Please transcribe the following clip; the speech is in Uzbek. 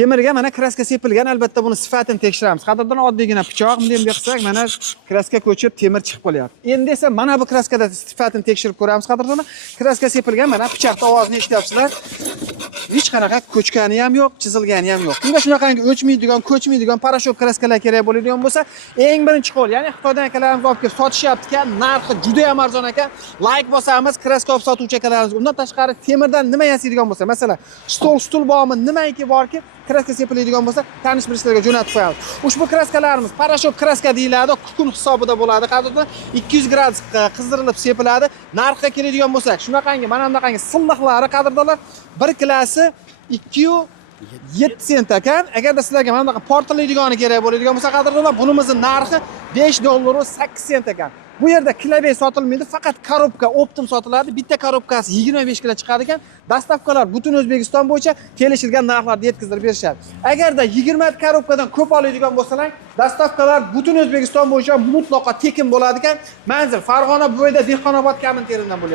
temirga mana kraska sepilgan, albatta buni sifatini tekshiramiz. Qadrdon oddiygina pichoq bunday qilsak, mana kraska ko'chib temir chiqib qolyapti. Endi esa mana bu kraskada sifatini tekshirib ko'ramiz qadrdonlar. Kraska sepilgan, mana pichoqning ovozini eshityapsizlar. Hech qanaqa ko'chgani ham yo'q, chizilgani ham yo'q. Bunga shunaqangi o'chmaydigan, ko'chmaydigan parashok kraskalar kerak bo'ladigan bo'lsa, eng birinchi qo'l, ya'ni Xitoydan akalarimiz olib kelib sotishyapti-kan, narxi juda ham arzon ekan. Like bosamiz, kraska olib sotuvchi akalarimizga. Undan tashqari temirdan nima yasaydigan bo'lsa, masalan, stul bormi, nimaiki borki, kraska sepiladigan bo'lsa, tanish bilishlarga jo'natib qo'yamiz. Ushbu kraskalarimiz parashok kraska deyiladi, kukun hisobida bo'ladi. Qadrdon 200 gradus qizdirilib sepiladi. Narxga keladigan bo'lsak, shunaqangi, mana bunaqangi silliqlari qadrdonlar 1 kilosi 2.7 sent ekan. Agarda sizlarga mana bunaqa portlaydigani kerak bo'ladigan bo'lsa, qadrdonlar, bunimizning narxi $5.8 sent ekan. Bu yerda kilobey sotilmaydi, faqat korobka optim sotiladi. Bitta korobkasi 25 kilo chiqadi ekan. Dastavkalar butun O'zbekiston bo'yicha kelishilgan narxlarda yetkazib berishadi. Agarda 20 korobkadan ko'p oladigan bo'lsalar, dastavkalar butun O'zbekiston bo'yicha mutlaqo tekin bo'ladi ekan. Manzil Farg'ona bo'yida Dehqonobod kominterndan bo'ladi.